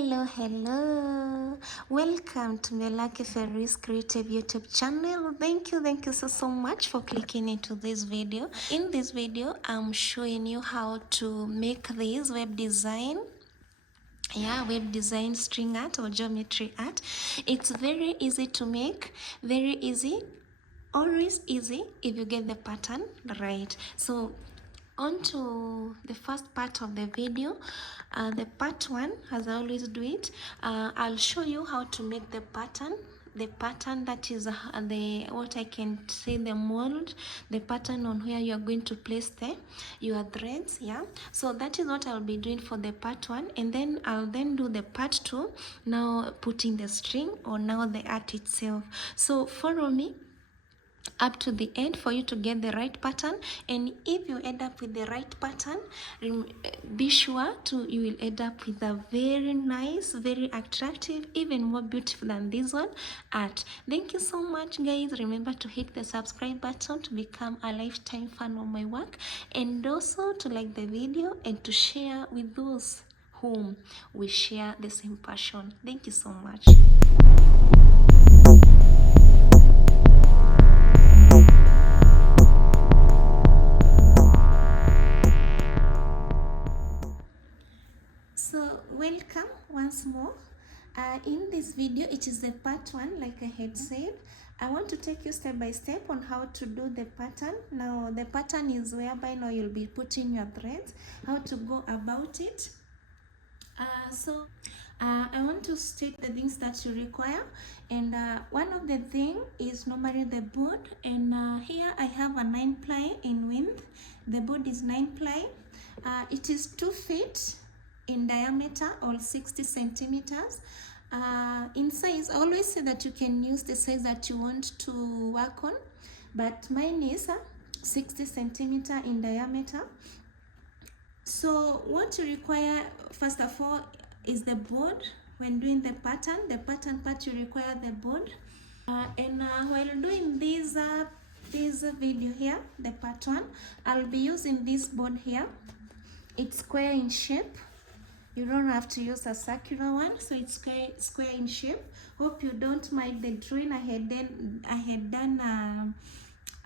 Hello. Welcome to Meraki feliscreative YouTube channel. Thank you so much for clicking into this video. In this video, I'm showing you how to make this web design string art or geometry art. It's very easy to make, very easy, always easy if you get the pattern right. So on to the first part of the video, the part one, as I always do it. I'll show you how to make the pattern that is the what I can say, the mold, the pattern on where you are going to place your threads. So that is what I'll be doing for the part one, and then I'll do the part two, now putting the string, or now the art itself. So follow me up to the end for you to get the right pattern. And if you end up with the right pattern, be sure you will end up with a very nice, very attractive, even more beautiful than this one art. Thank you so much, guys. Remember to hit the subscribe button to become a lifetime fan of my work, and also to like the video and to share with those whom we share the same passion. Thank you so much. So welcome once more. In this video, it is the part one, like I had said. I want to take you step by step on how to do the pattern. Now the pattern is whereby now you'll be putting your threads, how to go about it. I want to state the things that you require, and one of the things is normally the board, and here I have a 9 ply in width. The board is 9 ply. It is 2 feet in diameter, or 60 centimeters. In size, I always say that you can use the size that you want to work on, but mine is 60 centimeter in diameter. So what you require first of all is the board. When doing the pattern part, you require the board. While doing this video here, the part one, I'll be using this board here. It's square in shape. You don't have to use a circular one, so it's square in shape. Hope you don't mind the drawing. I had done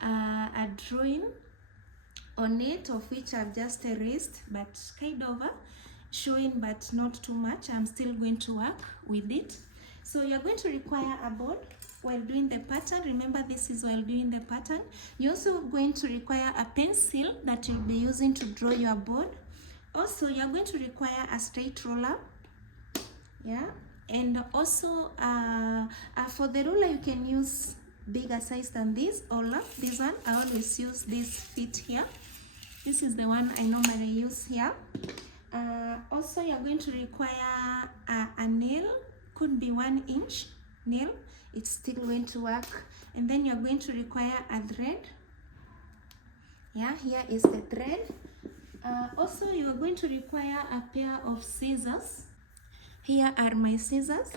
a drawing on it, of which I've just erased, but kind of showing, but not too much. I'm still going to work with it. So you're going to require a board while doing the pattern. Remember, this is while doing the pattern. You're also going to require a pencil that you'll be using to draw your board. Also, you're going to require a straight ruler, and also for the ruler you can use bigger size than this, or this one. I always use this fit here. This is the one I normally use here. Also, you're going to require a nail. Could be 1 inch nail. It's still going to work. And then you're going to require a thread. Here is the thread. Also, you are going to require a pair of scissors. Here are my scissors.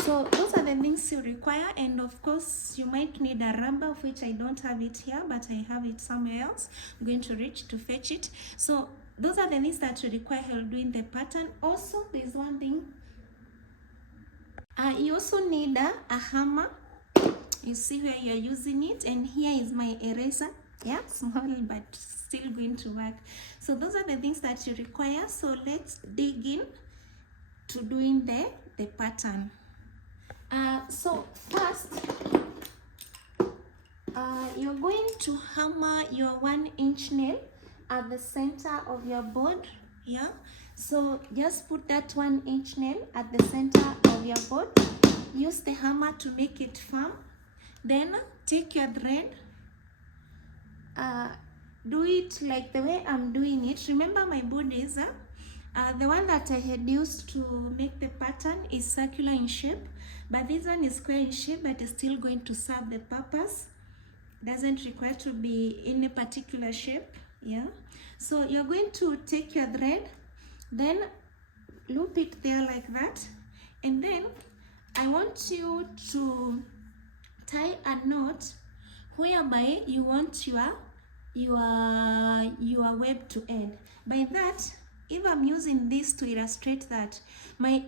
So those are the things you require, and of course you might need a rubber, of which I don't have it here, but I have it somewhere else. I'm going to reach to fetch it. So those are the things that you require while doing the pattern. Also, there's one thing. You also need a hammer. You see where you're using it, and here is my eraser. Small but still going to work. So those are the things that you require. So let's dig in to doing the pattern. So first, you're going to hammer your 1 inch nail at the center of your board. So just put that 1 inch nail at the center of your board. Use the hammer to make it firm. Then take your thread. Do it like the way I'm doing it. Remember, my board is the one that I had used to make the pattern is circular in shape, but this one is square in shape, but it's still going to serve the purpose. Doesn't require to be in a particular shape. So you're going to take your thread, then loop it there like that, and then I want you to tie a knot whereby you want your web to end. By that, if I'm using this to illustrate that my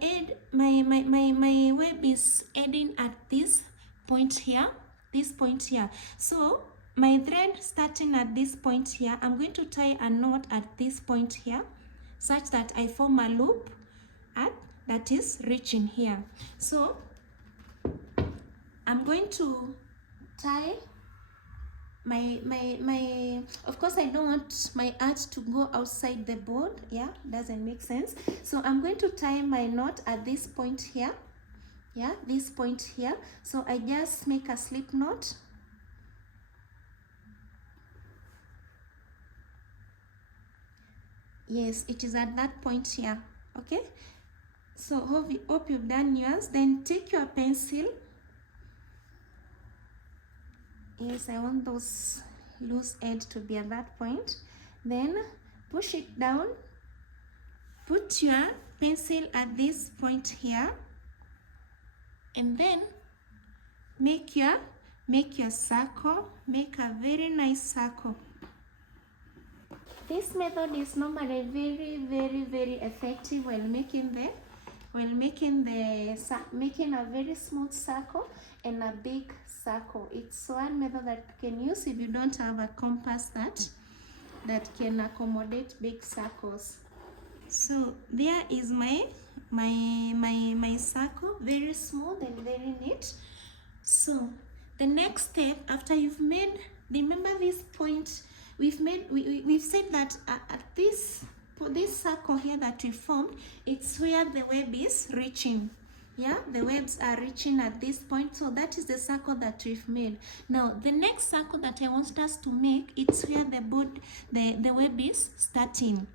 web is ending at this point here, so my thread starting at this point here, I'm going to tie a knot at this point here such that I form a loop at that is reaching here. So I'm going to tie my of course I don't want my art to go outside the board, yeah, doesn't make sense. So I'm going to tie my knot at this point here, yeah, this point here. So I just make a slip knot, yes, it is at that point here. Okay, so hope you've done yours. Then take your pencil. Yes, I want those loose ends to be at that point. Then push it down. Put your pencil at this point here, and then make your circle. Make a very nice circle. This method is normally very effective while making a very smooth circle and a big circle. It's one method that you can use if you don't have a compass that can accommodate big circles. So there is my circle, very smooth and very neat. So the next step, after you've made, remember this point we've said that at this circle here that we formed, it's where the web is reaching. Yeah, the webs are reaching at this point, so that is the circle that we've made. Now the next circle that I want us to make, it's where the web is starting.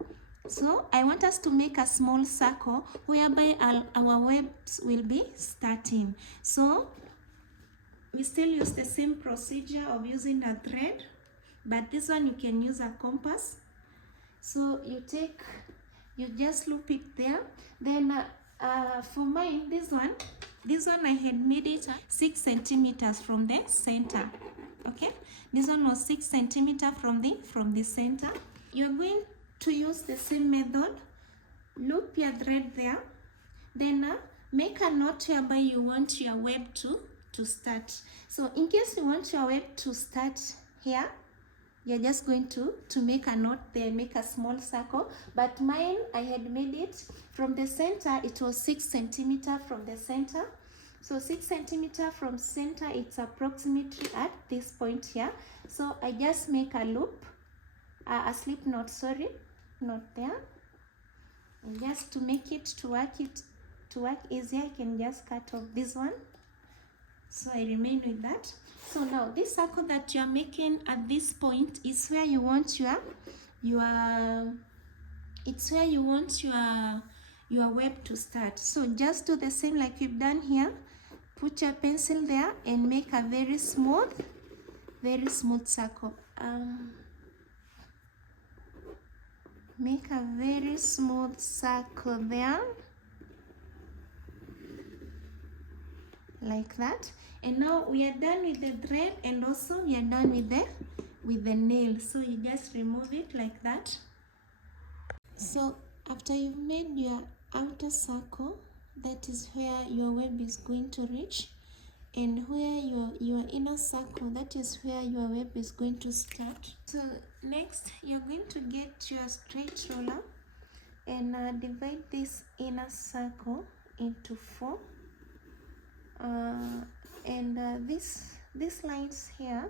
So I want us to make a small circle whereby our webs will be starting. So we still use the same procedure of using a thread, but this one you can use a compass. So you just loop it there. Then for mine, this one I had made it 6 centimeters from the center. Okay, this one was 6 centimeters from the center. You're going to use the same method. Loop your thread there, then make a knot whereby you want your web to start. So in case you want your web to start here, you're just going to make a knot there, make a small circle. But mine, I had made it from the center. It was 6 centimeters from the center. So 6 centimeters from center, it's approximately at this point here. So I just make a loop, a slip knot, not there. And just to make it to work easier, I can just cut off this one. So I remain with that. So now this circle that you are making at this point is where you want your web to start. So just do the same like you've done here. Put your pencil there and make a very smooth circle. Make a very smooth circle there, like that. And now we are done with the thread, and also we are done with the nail. So you just remove it like that. So after you've made your outer circle, that is where your web is going to reach, and where your inner circle, that is where your web is going to start. So next you're going to get your straight ruler and divide this inner circle into 4. These lines here,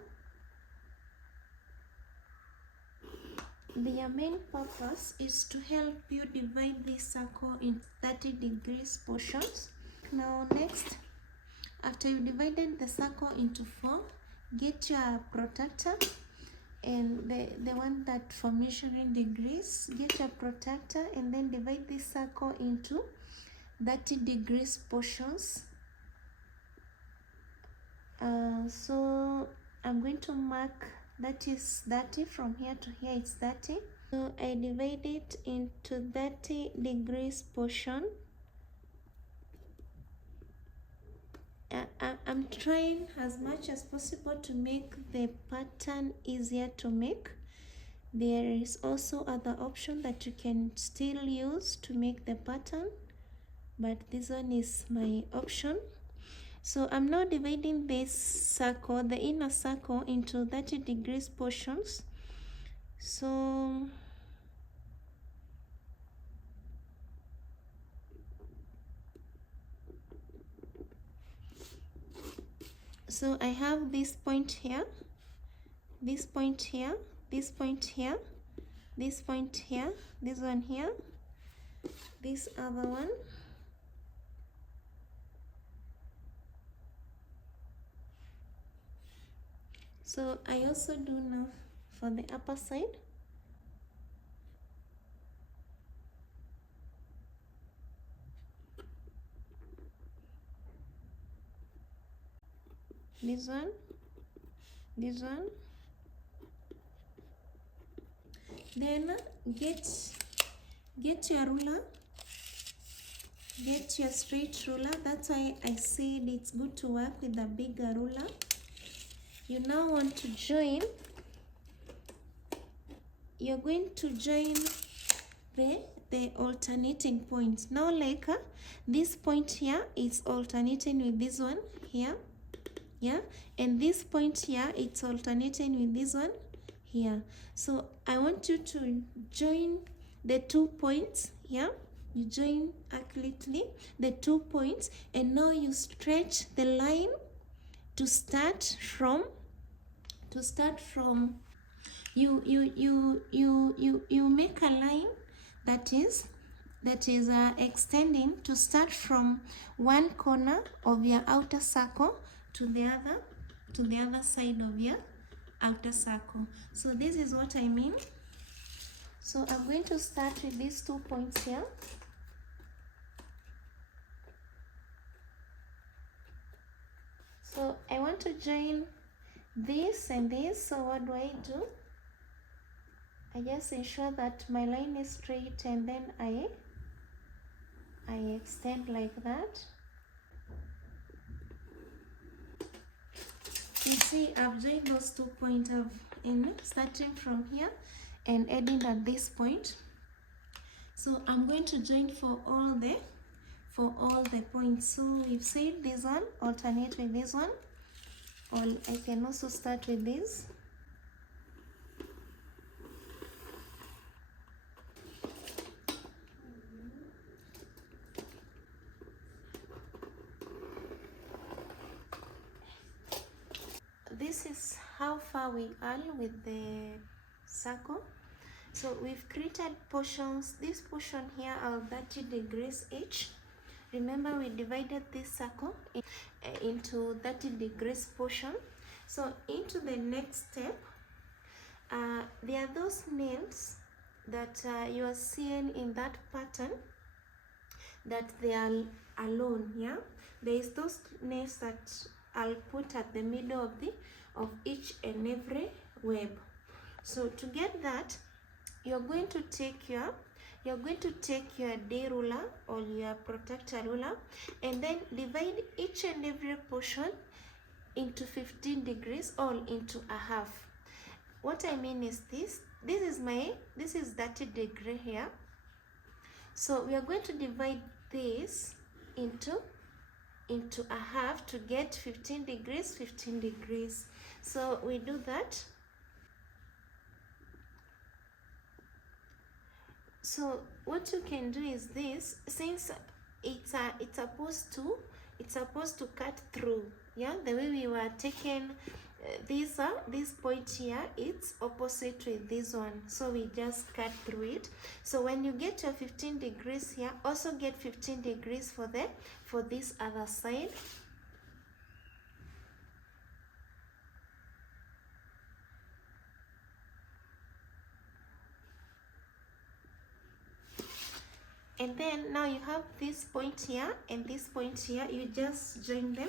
their main purpose is to help you divide this circle in 30 degrees portions. Now next, after you divided the circle into 4, get your protractor and the one that for measuring degrees. Get your protractor and then divide this circle into 30 degrees portions. So I'm going to mark that is 30, from here to here it's 30. So I divide it into 30 degrees portion. I'm trying as much as possible to make the pattern easier to make, There is also other option that you can still use to make the pattern, but this one is my option. So I'm now dividing this circle, the inner circle, into 30 degrees portions. So I have this point here, this point here, this point here, this point here, this one here, this other one, so I also do now for the upper side. This one, this one. Then get your ruler, get your straight ruler. That's why I said it's good to work with a bigger ruler. You now want to join, you're going to join the alternating points. Now like this point here is alternating with this one here, yeah, and this point here it's alternating with this one here. So I want you to join the 2 points here. You join accurately the 2 points, and now you stretch the line to start from you make a line that is extending to start from one corner of your outer circle to the other side of your outer circle. So this is what I mean. So I'm going to start with these 2 points here. So I want to join this and this. So what do? I just ensure that my line is straight, and then I extend like that. You see, I've joined those 2 points starting from here and ending at this point. So I'm going to join for all the points. So we've said this one alternate with this one, or I can also start with this. This is how far we are with the circle. So we've created portions. This portion here are 30 degrees each. Remember, we divided this circle into 30 degrees portion. So into the next step, there are those nails that you are seeing in that pattern, that they are alone. Yeah, there is those nails that I'll put at the middle of each and every web. So to get that, you're going to take your day ruler or your protractor ruler, and then divide each and every portion into 15 degrees or into a half. What I mean is this is 30 degree here. So we are going to divide this into a half to get 15 degrees. So we do that. So what you can do is this, since it's supposed to cut through, yeah, the way we were taking this point here, it's opposite with this one, so we just cut through it. So when you get your 15 degrees here, also get 15 degrees for this other side. And then now you have this point here and this point here, you just join them.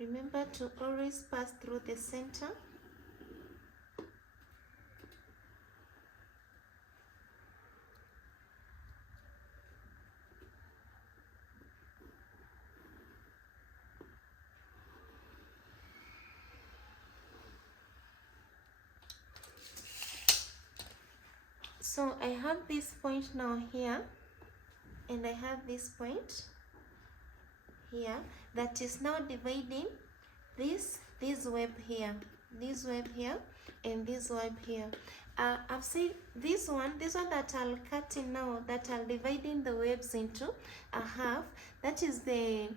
Remember to always pass through the center. So I have this point now here, and I have this point here that is now dividing this web here, this web here, and this web here. I've said this one that I'll cut in now, that I'll divide in the webs into a half. That is those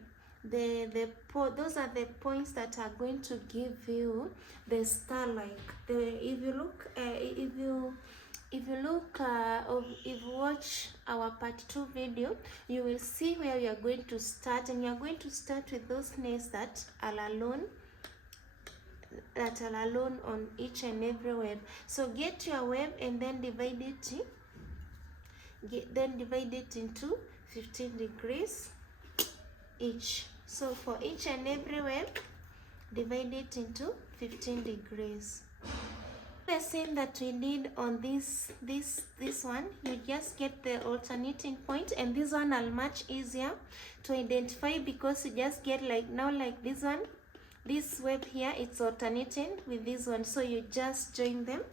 are the points that are going to give you the star-like. If you watch our part 2 video, you will see where you are going to start, and you are going to start with those nails that are alone on each and every web. So get your web and then divide it into 15 degrees each. So for each and every web, divide it into 15 degrees. The same that we did on this one, you just get the alternating point, and this one are much easier to identify because you just get like this one, this web here, it's alternating with this one, so you just join them.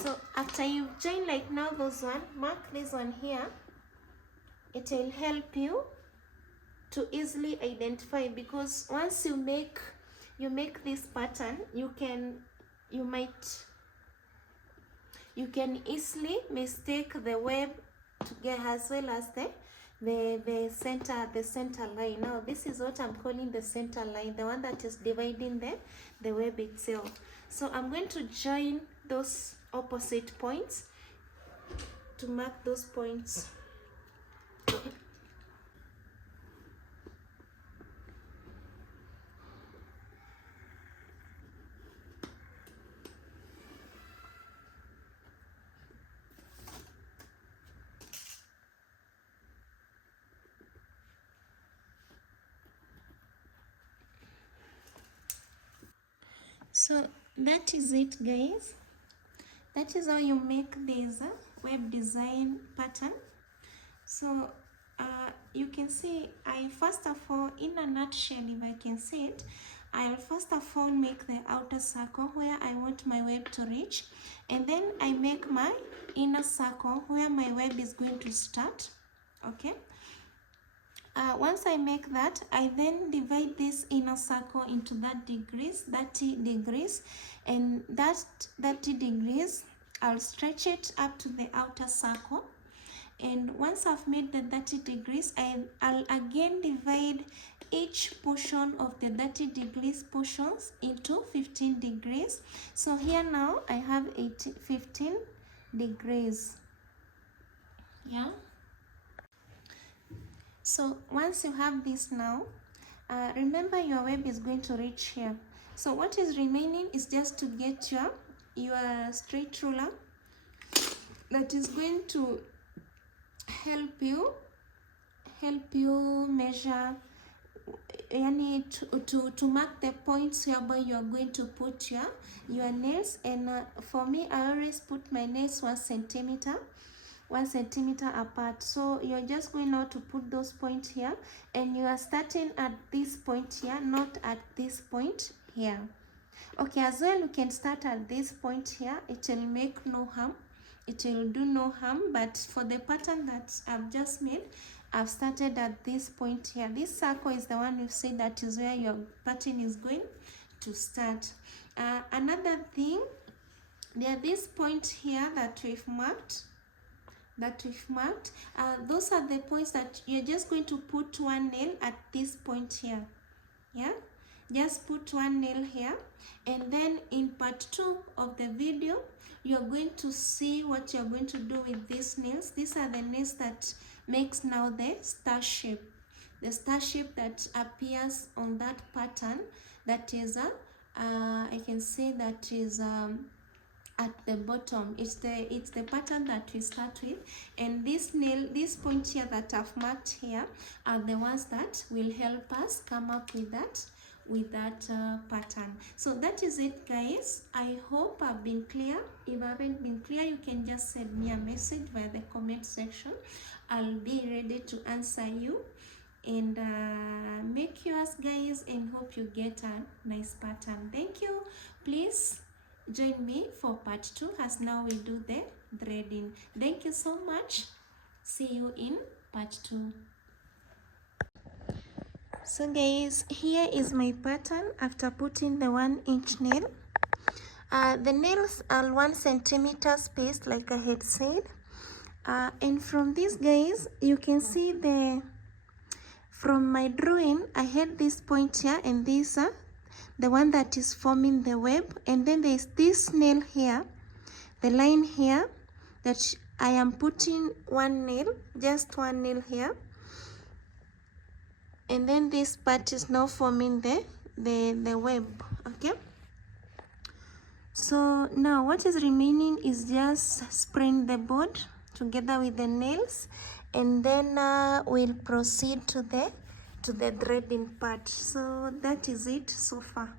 So after you join like now those one, mark this one here. It will help you to easily identify, because once you make this pattern, you can easily mistake the web to get, as well as the center line. Now this is what I'm calling the center line, the one that is dividing the web itself. So I'm going to join those opposite points to mark those points. So that is it, guys. That is how you make this web design pattern. So you can see, I first of all, in a nutshell, if I can say it, I'll first of all make the outer circle where I want my web to reach, and then I make my inner circle where my web is going to start. Okay. Once I make that, I then divide this inner circle into 30 degrees, and that 30 degrees, I'll stretch it up to the outer circle. And once I've made the 30 degrees, I'll again divide each portion of the 30 degrees portions into 15 degrees. So here now I have 15 degrees. Yeah. So once you have this now, remember your web is going to reach here. So what is remaining is just to get your straight ruler that is going to help you measure, to mark the points whereby you are going to put your nails. And for me, I always put my nails 1 centimeter apart. So you're just going now to put those points here, and you are starting at this point here, not at this point here. Okay, as well, you can start at this point here. It will make no harm, it will do no harm, but for the pattern that I've just made, I've started at this point here. This circle is the one you've said that is where your pattern is going to start. Another thing, there are this point here that we've marked. Those are the points that you're just going to put 1 nail at this point here. Yeah, just put 1 nail here, and then in part 2 of the video, you're going to see what you're going to do with these nails. These are the nails that makes now the star shape that appears on that pattern. That is I can say that is at the bottom. It's the pattern that we start with, and this point here that I've marked here are the ones that will help us come up with that pattern. So that is it, guys. I hope I've been clear. If I haven't been clear, you can just send me a message via the comment section. I'll be ready to answer you. and make yours, guys, and hope you get a nice pattern. Thank you. Please join me for part 2 as now we do the threading. Thank you so much. See you in part 2. So guys, here is my pattern after putting the 1-inch nail. The nails are 1 centimeter spaced, like I had said. And from this, guys, you can see from my drawing, I had this point here, and this the one that is forming the web, and then there's this nail here, the line here that I am putting 1 nail, just 1 nail here, and then this part is now forming the web. Okay, so now what is remaining is just spraying the board together with the nails, and then we'll proceed to the threading part. So that is it so far.